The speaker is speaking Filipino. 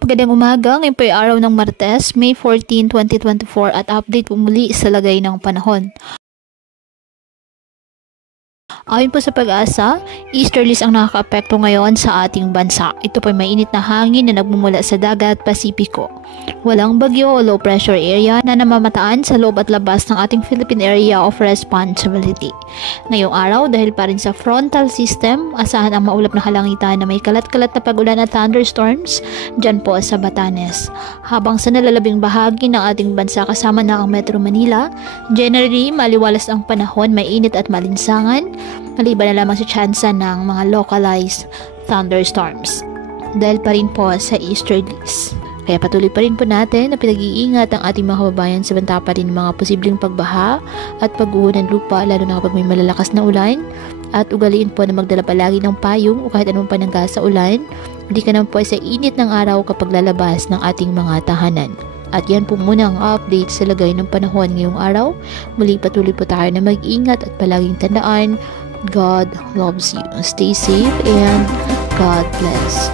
Magandang umaga, ngayon po ay araw ng Martes, May 14, 2024 at update po muli sa lagay ng panahon. Ayon po sa Pag-asa, easterlies ang nakakaapekto ngayon sa ating bansa. Ito po ay mainit na hangin na nagmumula sa dagat Pasipiko. Walang bagyo o low pressure area na namamataan sa loob at labas ng ating Philippine Area of Responsibility. Ngayong araw, dahil pa rin sa frontal system, asahan ang maulap na kalangitan na may kalat-kalat na pag-ulan at thunderstorms dyan po sa Batanes. Habang sa nalalabing bahagi ng ating bansa kasama na ang Metro Manila, generally maliwalas ang panahon, may init at malinsangan, maliban na lamang sa tsansa ng mga localized thunderstorms dahil pa rin po sa easterlies. Kaya patuloy pa rin po natin na pinag-iingat ang ating mga kababayan sa banta pa rin ng mga posibleng pagbaha at pagguho ng lupa, lalo na kapag may malalakas na ulan, at ugaliin po na magdala palagi ng payong o kahit anong panangga sa ulan. Hindi ka naman po sa init ng araw kapag lalabas ng ating mga tahanan. At yan po muna ang update sa lagay ng panahon ngayong araw. Muli patuloy po tayo na mag-ingat at palaging tandaan, God loves you. Stay safe and God bless.